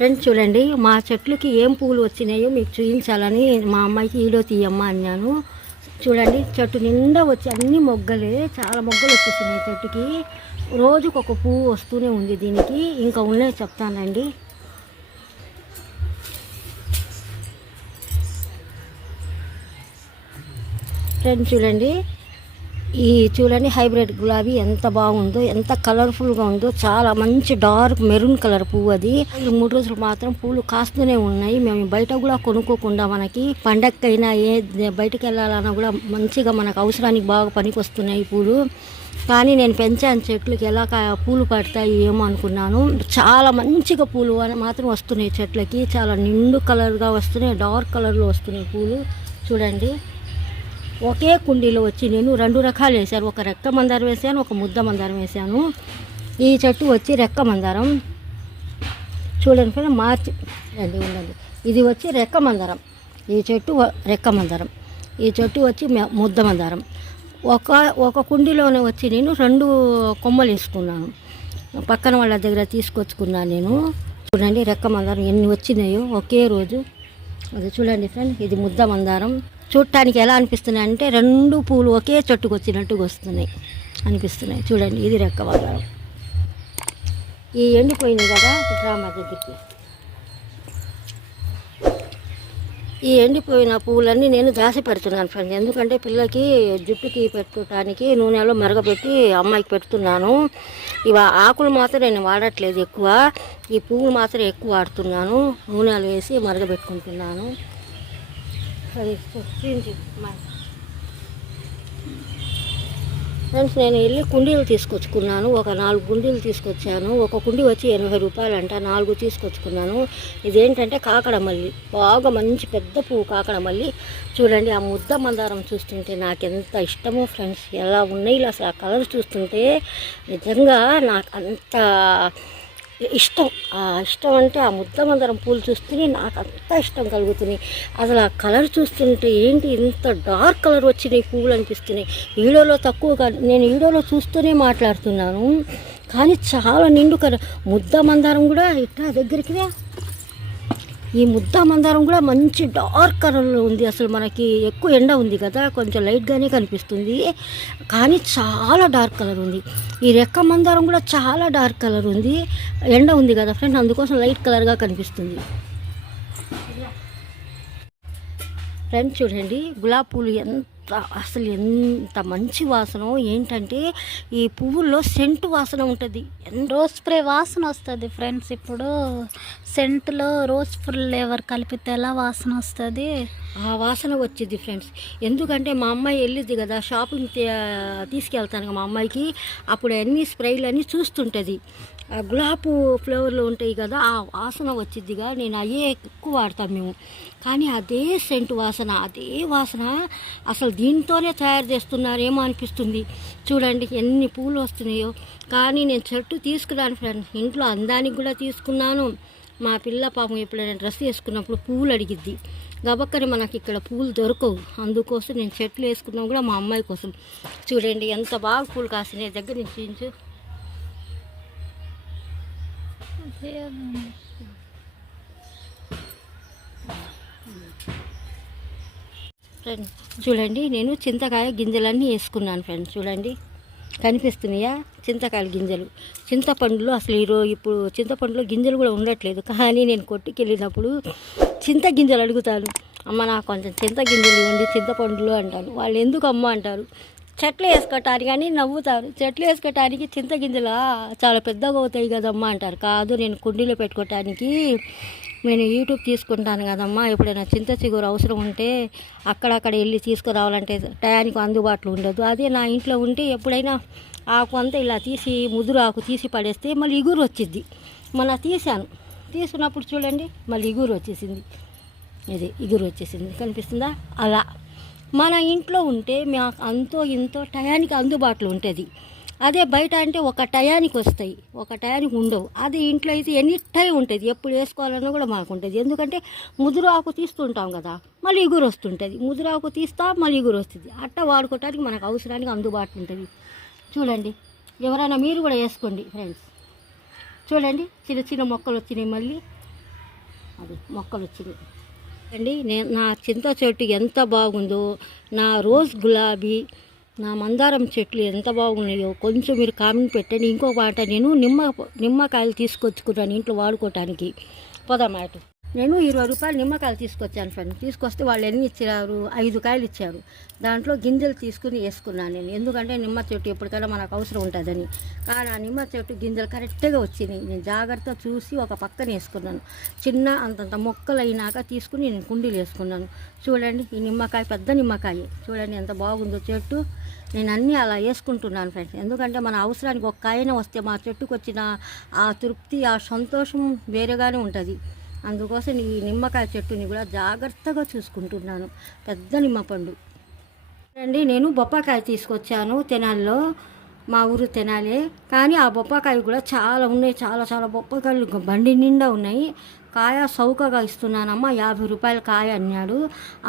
Friends చూడండి మా చెట్లకి ఏం పూలు వచ్చినాయో మీకు చూపించాలని మా అమ్మాయికి ఈడో తీయమ్మ అన్నాను. చూడండి చెట్టు నిండా వచ్చి అన్ని మొగ్గలే చాలా మొగ్గలు వచ్చేసినాయి చెట్టుకి. రోజుకు ఒక పువ్వు వస్తూనే ఉంది దీనికి ఇంకా ఉన్నాయి చెప్తానండి. ఫ్రెండ్స్ చూడండి ఈ చూడండి హైబ్రిడ్ గులాబీ ఎంత బాగుందో ఎంత కలర్ఫుల్గా ఉందో చాలా మంచి డార్క్ మెరూన్ కలర్ పువ్వు అది. మూడు రోజులు మాత్రం పూలు కాస్తూనే ఉన్నాయి. మేము బయట కూడా కొనుక్కోకుండా మనకి పండగకైనా ఏ బయటకు వెళ్ళాలన్నా కూడా మంచిగా మనకు అవసరానికి బాగా పనికి వస్తున్నాయి పూలు. కానీ నేను పెంచాను చెట్లకి ఎలా కా- పూలు పడతాయి ఏమో అనుకున్నాను. చాలా మంచిగా పూలు మాత్రం వస్తున్నాయి చెట్లకి. చాలా నిండు కలర్గా వస్తున్నాయి డార్క్ కలర్లో వస్తున్నాయి పూలు. చూడండి. ఒకే కుండీలో వచ్చి నేను రెండు రకాలు వేశాను ఒక రెక్క మందారం వేసాను ఒక ముద్ద మందారం వేసాను ఈ చెట్టు వచ్చి రెక్క మందారం. చూడండి ఫ్రెండ్ మార్చి రండి ఉండండి. ఇది వచ్చి రెక్క మందారం. ఈ చెట్టు రెక్క మందారం. ఈ చెట్టు వచ్చి మె- ముద్ద మందారం. ఒక ఒక కుండీలోనే వచ్చి నేను రెండు కొమ్మలు వేసుకున్నాను. పక్కన వాళ్ళ దగ్గర తీసుకొచ్చుకున్నాను నేను. చూడండి రెక్క మందారం ఎన్ని వచ్చినాయో ఒకే రోజు. అది చూడండి ఫ్రెండ్ ఇది ముద్ద మందారం. చూడటానికి ఎలా అనిపిస్తున్నాయి అంటే రెండు పూలు ఒకే చెట్టుకు వచ్చినట్టుగా వస్తున్నాయి. అనిపిస్తున్నాయి. చూడండి ఇది రెక్క మందారం ఈ ఎండిపోయింది కదా డ్రామా దగ్గరికి. ఈ ఎండిపోయిన పువ్వులన్నీ నేను దాసి పెడుతున్నాను ఫ్రెండ్ ఎందుకంటే పిల్లకి జుట్టుకి పెట్టుకోవటానికి నూనెలో మరగబెట్టి అమ్మాయికి పెడుతున్నాను. ఇవి ఆకులు మాత్రం నేను వాడట్లేదు ఎక్కువ. ఈ పువ్వులు మాత్రం ఎక్కువ వాడుతున్నాను. నూనెలు వేసి మరగబెట్టుకుంటున్నాను. ఫ్రెండ్స్ నేను వెళ్ళి కుండీలు తీసుకొచ్చుకున్నాను. ఒక నాలుగు కుండీలు తీసుకొచ్చాను. ఒక కుండీ వచ్చి ఎనభై రూపాయలంట. నాలుగు తీసుకొచ్చుకున్నాను. ఇదేంటంటే కాకడమల్లి. బాగా మంచి పెద్ద పువ్వు కాకడమల్లి. చూడండి ఆ ముద్ద మందారం చూస్తుంటే నాకు ఎంత ఇష్టమో ఫ్రెండ్స్. ఎలా ఉన్నాయి అసలు ఆ కలర్ చూస్తుంటే నిజంగా నాకు అంత ఇష్టం. ఆ ఇష్టం అంటే ఆ ముద్ద మందరం పూలు చూస్తేనే నాకు అంత ఇష్టం కలుగుతుంది. అసలు ఆ కలర్ చూస్తుంటే ఏంటి ఇంత డార్క్ కలర్ వచ్చినాయి పువ్వులు అనిపిస్తున్నాయి వీడియోలో తక్కువగా నేను వీడియోలో చూస్తూనే మాట్లాడుతున్నాను. కానీ చాలా నిండు కలర్. ముద్ద మందారం కూడా ఇట్లా దగ్గరికి రా. ఈ ముద్ద మందారం కూడా మంచి డార్క్ కలర్లో ఉంది. అసలు మనకి ఎక్కువ ఎండ ఉంది కదా కొంచెం లైట్గానే కనిపిస్తుంది. కానీ చాలా డార్క్ కలర్ ఉంది. ఈ రెక్క మందారం కూడా చాలా డార్క్ కలర్ ఉంది. ఎండ ఉంది కదా ఫ్రెండ్ అందుకోసం లైట్ కలర్గా కనిపిస్తుంది. ఫ్రెండ్స్ చూడండి గులాబీ పూలు ఎంత అసలు ఎంత మంచి వాసన ఏంటంటే ఈ పువ్వుల్లో సెంటు వాసన ఉంటుంది. రోజ్ స్ప్రే వాసన వస్తుంది ఫ్రెండ్స్ ఇప్పుడు. సెంట్లో రోజ్ ఫ్లేవర్ కలిపితే ఎలా వాసన వస్తుంది? ఆ వాసన వచ్చింది ఫ్రెండ్స్. ఎందుకంటే మా అమ్మాయి వెళ్ళింది కదా షాపింగ్ తీసుకెళ్తాను మా అమ్మాయికి. అప్పుడు అన్ని స్ప్రేలు అన్నీ చూస్తుంటుంది. గులాబు ఫ్లేవర్లో ఉంటాయి కదా ఆ వాసన వచ్చిద్దిగా నేను అయ్యే ఎక్కువ వాడతాం మేము. కానీ అదే సెంటు వాసన అదే వాసన అసలు దీంతోనే తయారు చేస్తున్నారేమో అనిపిస్తుంది. చూడండి ఎన్ని పూలు వస్తున్నాయో. కానీ నేను చెట్టు తీసుకురాను ఫ్రెండ్స్ ఇంట్లో అందానికి కూడా తీసుకున్నాను. మా పిల్ల పాపం ఎప్పుడైనా డ్రెస్ వేసుకున్నప్పుడు పూలు అడిగిద్ది. గబక్కని మనకి ఇక్కడ పూలు దొరకవు. అందుకోసం నేను చెట్లు వేసుకున్నాం కూడా మా అమ్మాయి కోసం. చూడండి ఎంత బాగా పూలు కాసినాయి. దగ్గర నుంచి ఫ్రెండ్స్ చూడండి నేను చింతకాయ గింజలన్నీ వేసుకున్నాను ఫ్రెండ్స్ చూడండి. కనిపిస్తున్నాయా? చింతకాయల గింజలు. చింతపండులో అసలు ఈరోజు ఇప్పుడు చింతపండులో గింజలు కూడా ఉండట్లేదు. కానీ నేను కొట్టుకెళ్ళినప్పుడు చింత గింజలు అడుగుతాను. అమ్మ నాకు కొంచెం చింత గింజలు ఇవ్వండి చింతపండులో అంటాను. వాళ్ళు ఎందుకు అమ్మ అంటారు? చెట్లు వేసుకోవటానికి కానీ నవ్వుతారు. చెట్లు వేసుకోవటానికి చింతగింజలా చాలా పెద్దగా అవుతాయి కదమ్మా అంటారు. కాదు నేను కుండీలో పెట్టుకోవటానికి నేను యూట్యూబ్ తీసుకుంటాను కదమ్మా. ఎప్పుడైనా చింత చిగురు అవసరం ఉంటే అక్కడక్కడ వెళ్ళి తీసుకురావాలంటే టయానికి అందుబాటులో ఉండదు. అదే నా ఇంట్లో ఉంటే ఎప్పుడైనా ఆకు అంతా ఇలా తీసి ముదురు ఆకు తీసి పడేస్తే మళ్ళీ ఇగురు వచ్చింది మన తీసాను తీసుకున్నప్పుడు చూడండి మళ్ళీ ఇగురు వచ్చేసింది. ఇది ఇగురు వచ్చేసింది. కనిపిస్తుందా? అలా. మన ఇంట్లో ఉంటే మాకు అంతో ఇంతో టయానికి అందుబాటులో ఉంటుంది. అదే బయట అంటే ఒక టయానికి వస్తాయి ఒక టయానికి ఉండవు. అదే ఇంట్లో అయితే ఎనీ టైం ఉంటుంది. ఎప్పుడు వేసుకోవాలన్నా కూడా మాకు ఉంటుంది. ఎందుకంటే ముదురు ఆకు తీస్తుంటాం కదా మళ్ళీ ఇగురు వస్తుంటుంది. ముదురు ఆకు తీస్తా మళ్ళీ ఇగురు వస్తుంది. అట్ట వాడుకోవటానికి మనకు అవసరానికి అందుబాటులో ఉంటుంది. చూడండి ఎవరైనా మీరు కూడా వేసుకోండి ఫ్రెండ్స్. చూడండి చిన్న చిన్న మొక్కలు వచ్చినాయి మళ్ళీ. అది మొక్కలు వచ్చినాయి. అండి నేను నా చింత చెట్టు ఎంత బాగుందో నా రోజ్ గులాబీ నా మందారం చెట్లు ఎంత బాగున్నాయో కొంచెం మీరు కామెంట్ పెట్టండి. ఇంకో పాట నేను నిమ్మ నిమ్మకాయలు తీసుకొచ్చుకున్నాను ఇంట్లో వాడుకోవటానికి. పోదామాట నేను ఇరవై రూపాయలు నిమ్మకాయలు తీసుకొచ్చాను ఫ్రెండ్. తీసుకొస్తే వాళ్ళు ఎన్ని ఇచ్చారు ఐదు కాయలు ఇచ్చారు. దాంట్లో గింజలు తీసుకుని వేసుకున్నాను నేను. ఎందుకంటే నిమ్మ చెట్టు ఎప్పటికైనా మనకు అవసరం ఉంటుందని. కానీ ఆ నిమ్మ చెట్టు గింజలు కరెక్ట్గా వచ్చినాయి. నేను జాగ్రత్త చూసి ఒక పక్కన వేసుకున్నాను. చిన్న అంతంత మొక్కలు అయినాక తీసుకుని నేను కుండీలు వేసుకున్నాను. చూడండి ఈ నిమ్మకాయ పెద్ద నిమ్మకాయ. చూడండి ఎంత బాగుందో చెట్టు. నేను అన్నీ అలా వేసుకుంటున్నాను ఫ్రెండ్స్ ఎందుకంటే మన అవసరానికి ఒక కాయన వస్తే మా చెట్టుకు వచ్చిన ఆ తృప్తి ఆ సంతోషం వేరేగానే ఉంటుంది. అందుకోసం ఈ నిమ్మకాయ చెట్టుని కూడా జాగ్రత్తగా చూసుకుంటున్నాను. పెద్ద నిమ్మపండు. అండి నేను బొప్పకాయ తీసుకొచ్చాను తెనాలిలో. మా ఊరు తెనాలే. కానీ ఆ బొప్పకాయ కూడా చాలా ఉన్నాయి. చాలా చాలా బొప్పకాయలు బండి నిండా ఉన్నాయి. కాయ చౌకగా ఇస్తున్నానమ్మా యాభై రూపాయల కాయ అన్నాడు.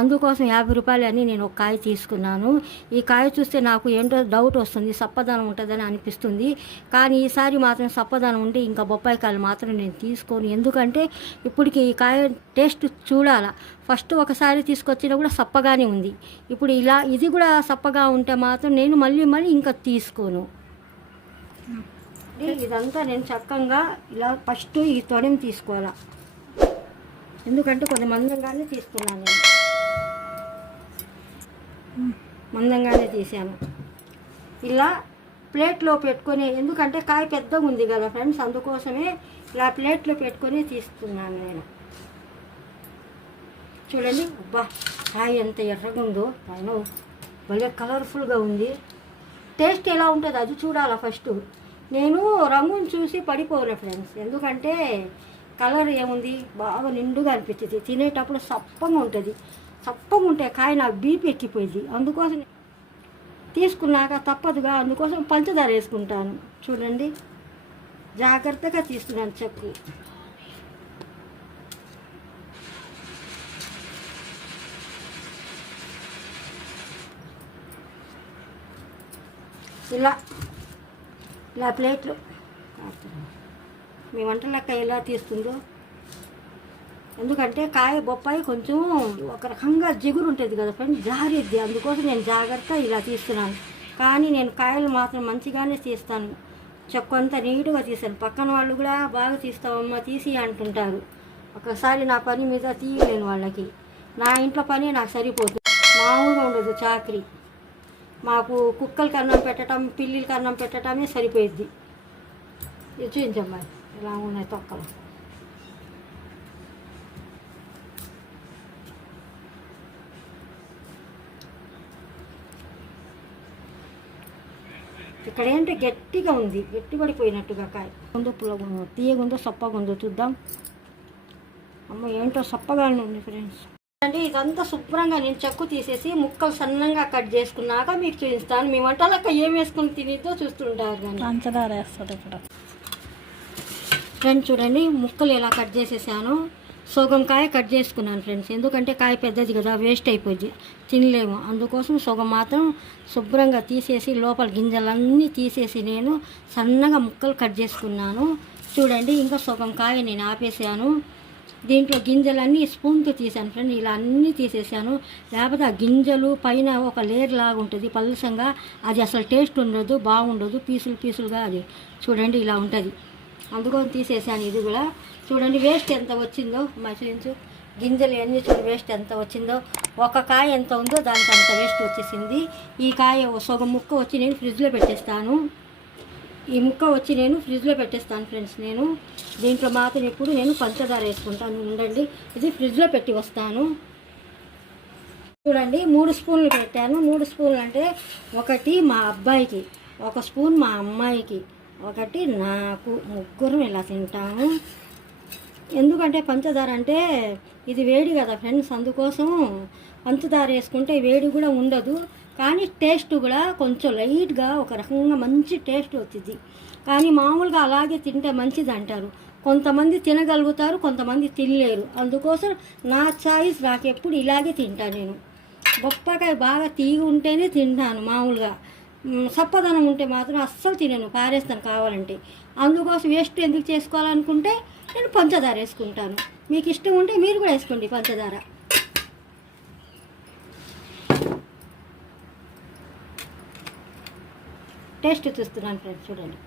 అందుకోసం యాభై రూపాయలు అని నేను ఒక కాయ తీసుకున్నాను. ఈ కాయ చూస్తే నాకు ఏంటో డౌట్ వస్తుంది సప్పదనం ఉంటుందని అనిపిస్తుంది. కానీ ఈసారి మాత్రం సప్పదనం ఉంటే ఇంకా బొప్పాయి కాయలు మాత్రం నేను తీసుకోను. ఎందుకంటే ఇప్పటికి ఈ కాయ టేస్ట్ చూడాలా. ఫస్ట్ ఒకసారి తీసుకొచ్చినా కూడా సప్పగానే ఉంది. ఇప్పుడు ఇలా ఇది కూడా సప్పగా ఉంటే మాత్రం నేను మళ్ళీ మళ్ళీ ఇంకా తీసుకోను. ఇదంతా నేను చక్కగా ఇలా ఫస్ట్ ఈ తొడెం తీసుకోవాలా. ఎందుకంటే కొంచెం మందంగానే తీసుకున్నాను నేను. మందంగానే తీసాను. ఇలా ప్లేట్లో పెట్టుకొని ఎందుకంటే కాయ పెద్దగా ఉంది కదా ఫ్రెండ్స్ అందుకోసమే ఇలా ప్లేట్లో పెట్టుకొని తీస్తున్నాను నేను. చూడండి అబ్బా కాయ ఎంత ఎర్రగా ఉందో. పైన భలే కలర్ఫుల్గా ఉంది. టేస్ట్ ఎలా ఉంటుందో అది చూడాలా ఫస్ట్. నేను రంగుని చూసి పడిపోను ఫ్రెండ్స్. ఎందుకంటే కలర్ ఏముంది? బాగా నిండుగా అనిపించింది. తినేటప్పుడు సప్పగా ఉంటుంది. సప్పగా ఉంటే కాయ నాకు బీపీ ఎక్కిపోయింది. అందుకోసం తీసుకున్నాక తప్పదుగా. అందుకోసం పంచదార వేసుకుంటాను. చూడండి. జాగ్రత్తగా తీసుకున్నాను చెక్కు. ఇలా. ఇలా ప్లేట్లు. మీ వంట లెక్క ఎలా తీస్తుందో. ఎందుకంటే కాయ బొప్పాయి కొంచెం ఒక రకంగా జిగురు ఉంటుంది కదా ఫ్రెండ్ జారిద్ది అందుకోసం నేను జాగ్రత్త ఇలా తీస్తున్నాను. కానీ నేను కాయలు మాత్రం మంచిగానే తీస్తాను. చెక్కంత నీట్గా తీస్తాను పక్కన వాళ్ళు కూడా బాగా తీస్తావమ్మా తీసి అంటుంటారు. ఒకసారి నా పని మీద తీయలేను వాళ్ళకి. నా ఇంట్లో పని నాకు సరిపోతుంది. మామూలుగా ఉండదు చాకరీ. మాకు కుక్కలకి అన్నం పెట్టడం పిల్లిలకి అన్నం పెట్టడమే సరిపోయిద్ది. చూపించమ్మా. ఇలా ఉన్నాయి తొక్కలు ఇక్కడ ఏంటి గట్టిగా ఉంది గట్టి పడిపోయినట్టుగా కాయ ఉందో పుల్లగా తీయగుందో సప్పగా ఉందో చూద్దాం. అమ్మ ఏంటో సప్పగా ఉంది ఫ్రెండ్స్ అంటే ఇదంతా శుభ్రంగా నేను చెక్కు తీసేసి ముక్కలు సన్నంగా కట్ చేసుకున్నాక మీకు చూపిస్తాను. మీ వంటలక్క ఏం వేసుకుని తినిద్దో చూస్తుంటారు కానీ. పంచదార వేస్తుంది ఇప్పుడు ఫ్రెండ్స్ చూడండి ముక్కలు ఎలా కట్ చేసేసాను. సగం కాయ కట్ చేసుకున్నాను ఫ్రెండ్స్. ఎందుకంటే కాయ పెద్దది కదా వేస్ట్ అయిపోద్ది తినలేము. అందుకోసం సగం మాత్రం శుభ్రంగా తీసేసి లోపల గింజలన్నీ తీసేసి నేను సన్నగా ముక్కలు కట్ చేసుకున్నాను. చూడండి ఇంకా సగం కాయ నేను ఆపేసాను. దీంట్లో గింజలన్నీ స్పూన్తో తీసాను ఫ్రెండ్. ఇలా అన్నీ తీసేసాను. లేకపోతే ఆ గింజలు పైన ఒక లేయర్ లాగా ఉంటుంది. పలుసంగా అది అసలు టేస్ట్ ఉండదు బాగుండదు. పీసులు పీసులుగా అది చూడండి ఇలా ఉంటుంది. అందుకని తీసేసాను ఇది కూడా. చూడండి వేస్ట్ ఎంత వచ్చిందో మా గింజలు ఎన్ని చూడు వేస్ట్ ఎంత వచ్చిందో. ఒక కాయ ఎంత ఉందో దానికి అంత వేస్ట్ వచ్చేసింది. ఈ కాయ ఓ సగం ముక్క వచ్చి నేను ఫ్రిడ్జ్లో పెట్టేస్తాను. ఈ ముక్క వచ్చి నేను ఫ్రిడ్జ్లో పెట్టేస్తాను ఫ్రెండ్స్ నేను. దీంట్లో మాత్రం ఇప్పుడు నేను పంచదార వేసుకుంటాను. ఉండండి ఇది ఫ్రిడ్జ్లో పెట్టి వస్తాను. చూడండి మూడు స్పూన్లు పెట్టాను. మూడు స్పూన్లు అంటే ఒకటి మా అబ్బాయికి ఒక స్పూన్ మా అమ్మాయికి. ఒకటి నాకు ముగ్గురం ఇలా తింటాము. ఎందుకంటే పంచదార అంటే ఇది వేడి కదా ఫ్రెండ్స్ అందుకోసం పంచదార వేసుకుంటే వేడి కూడా ఉండదు. కానీ టేస్ట్ కూడా కొంచెం లైట్గా ఒక రకంగా మంచి టేస్ట్ వచ్చింది కానీ మామూలుగా అలాగే తింటే మంచిది అంటారు. కొంతమంది తినగలుగుతారు కొంతమంది తినలేరు. అందుకోసం నా చాయిస్ నాకు ఎప్పుడు ఇలాగే తింటాను నేను. బొప్పకాయ బాగా తీగి ఉంటేనే తింటాను మామూలుగా. సప్పదనం ఉంటే మాత్రం అస్సలు తినను పారేస్తాను కావాలంటే. అందుకోసం వేస్ట్ ఎందుకు చేసుకోవాలనుకుంటే నేను పంచదార వేసుకుంటాను. మీకు ఇష్టం ఉంటే మీరు కూడా వేసుకోండి పంచదార. టేస్ట్ చూస్తున్నాను ఫ్రెండ్స్ చూడండి.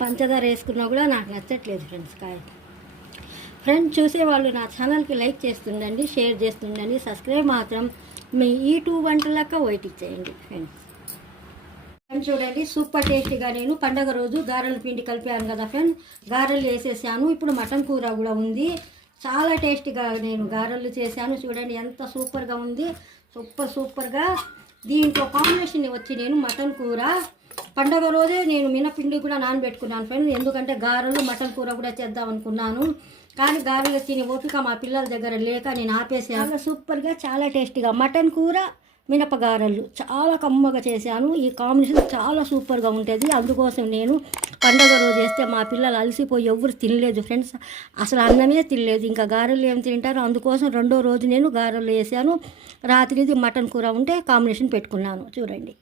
పంచదార వేసుకున్నా కూడా నాకు నచ్చట్లేదు ఫ్రెండ్స్ కాయ. ఫ్రెండ్స్ చూసేవాళ్ళు నా ఛానల్కి లైక్ చేస్తుండండి షేర్ చేస్తుండండి సబ్స్క్రైబ్ మాత్రం మీ ఈ టూ వంటలక్క వైట్ ఇచ్చేయండి. ఫ్రెండ్స్ ఫ్రెండ్స్ చూడండి సూపర్ టేస్టీగా నేను పండగ రోజు గారెల పిండి కలిపాను కదా ఫ్రెండ్స్ గారెలు వేసేసాను. ఇప్పుడు మటన్ కూర కూడా ఉంది. చాలా టేస్టీగా నేను గారెలు చేశాను. చూడండి ఎంత సూపర్గా ఉంది. సూపర్ సూపర్గా దీంట్లో కాంబినేషన్ వచ్చి నేను మటన్ కూర. పండగ రోజే నేను మినపిండి కూడా నానబెట్టుకున్నాను ఫ్రెండ్స్ ఎందుకంటే గారెలు మటన్ కూర కూడా చేద్దాం అనుకున్నాను. కానీ గారెలు తిని ఓపిక మా పిల్లల దగ్గర లేక నేను ఆపేసాను సూపర్గా చాలా టేస్టీగా. మటన్ కూర మినపగారలు చాలా కమ్మగా చేశాను. ఈ కాంబినేషన్ చాలా సూపర్గా ఉంటుంది. అందుకోసం నేను పండగ రోజు వేస్తే మా పిల్లలు అలసిపోయి ఎవరు తినలేదు ఫ్రెండ్స్. అసలు అన్నమే తినలేదు. ఇంకా గారెలు ఏం తింటారు అందుకోసం రెండో రోజు నేను గారెలు వేసాను రాత్రిది మటన్ కూర ఉంటే కాంబినేషన్ పెట్టుకున్నాను. చూడండి.